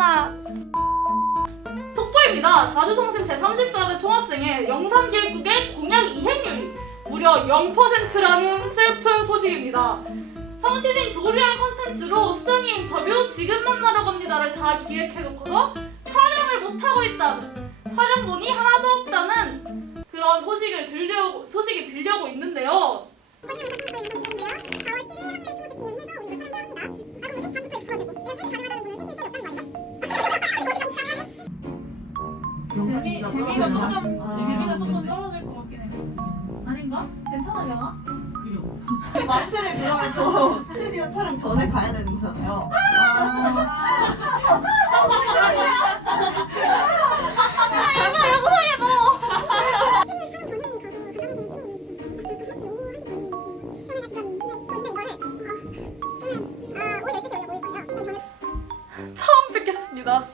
하나 속보입니다. 자주성신 제34대 총학생의 영상기획국의 공약 이행률이 무려 0%라는 슬픈 소식입니다. 성신인 교류형 컨텐츠로 수정이 인터뷰 지금 만나러 갑니다를 다 기획해놓고서 촬영을 못하고 있다는 촬영본이 하나도 없다는 그런 소식을 들려 소식이 들려오고 있는데요. 재미 재미가 조금 재미가 조금 떨어질 것 같긴 해요. 아닌가? 괜찮으려나? 마트를 그러면 또 스튜디오 촬영 전에 가야 되는 거잖아요. 이거 영상에 넣어. 처음 뵙겠습니다.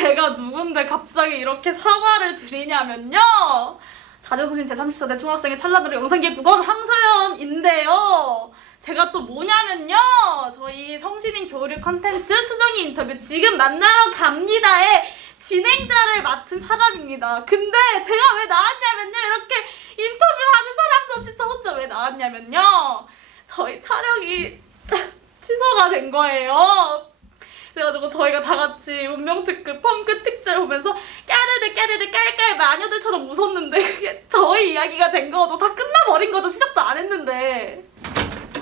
제가 누군데 갑자기 이렇게 사과를 드리냐면요. 자주성신 제34대 총학생의 찰나들의 영상기획 국원 황소연인데요. 제가 또 뭐냐면요. 저희 성신인 교류 컨텐츠 수정이 인터뷰 지금 만나러 갑니다의 진행자를 맡은 사람입니다. 근데 제가 왜 나왔냐면요. 이렇게 인터뷰하는 사람도 없이 저 혼자 왜 나왔냐면요. 저희 촬영이 취소가 된 거예요. 그래가지고 저희가 다 같이 운명특급 펑크 특집을 보면서 까르르 까르르 깔깔 마녀들처럼 웃었는데 그게 저희 이야기가 된 거죠. 다 끝나버린 거죠. 시작도 안 했는데.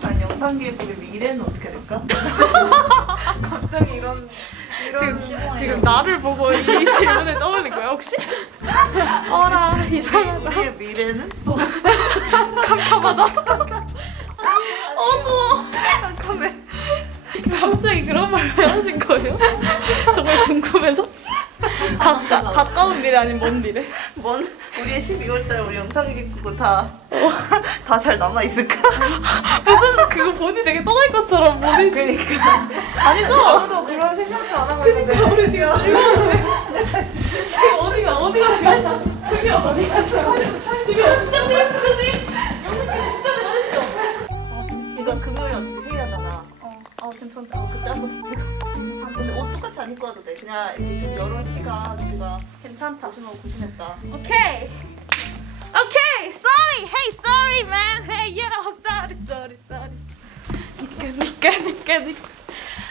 아니 영상 기획국의 미래는 어떻게 될까? 갑자기 이런 이런 지금, 지금 나를 보고 이 질문을 떠올린 거야 혹시? 어라 이상하다. 우리의 미래는? 깜깜하다. 어두워. 깜깜해. 갑자기 그런 말왜 하신 거예요? 정말 궁금해서. 가까, 가까운 미래 아닌 먼 미래? 뭔 우리의 12월달 우리 영상기획국은 다다 잘 남아 있을까? 무슨 그거 본인 되게 떠날 것처럼 본인 그러니까 아니죠? 아무도 그런 생각도 안 하고 있는데 우리 지금 즐거워요. 지금 어디가 어디가 지금 저기 어디가 지금 국장 안 입고 와도 돼. 그냥 좀 여러 시간 우리가 괜찮다. 조심하고 고심했다. 오케이. 오케이. Sorry. Hey, sorry, man. Hey, yo. Sorry, sorry, sorry. 니까 니까 니까 니까.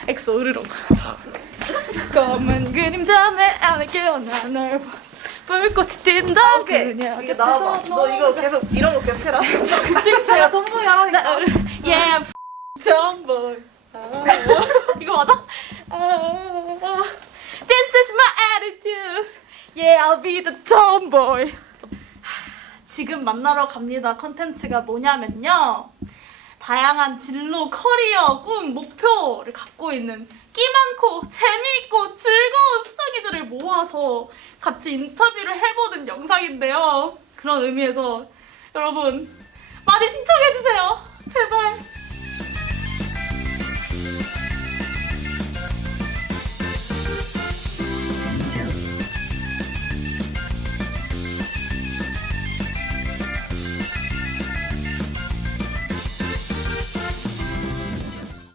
엑소 으르렁. 검은 그림자 내 안에 깨어나 널 봐. 불꽃이 뛴다 아, 오케이. 그냥 이게 나와봐. 너 이거 계속 이런 거 계속 해라. 제가 나 yeah tomboy 아, 이거 I'll be the tomboy 지금 만나러 갑니다 컨텐츠가 뭐냐면요 다양한 진로, 커리어, 꿈, 목표를 갖고 있는 끼 많고 재미있고 즐거운 수정이들을 모아서 같이 인터뷰를 해보는 영상인데요. 그런 의미에서 여러분 많이 신청해주세요. 제발.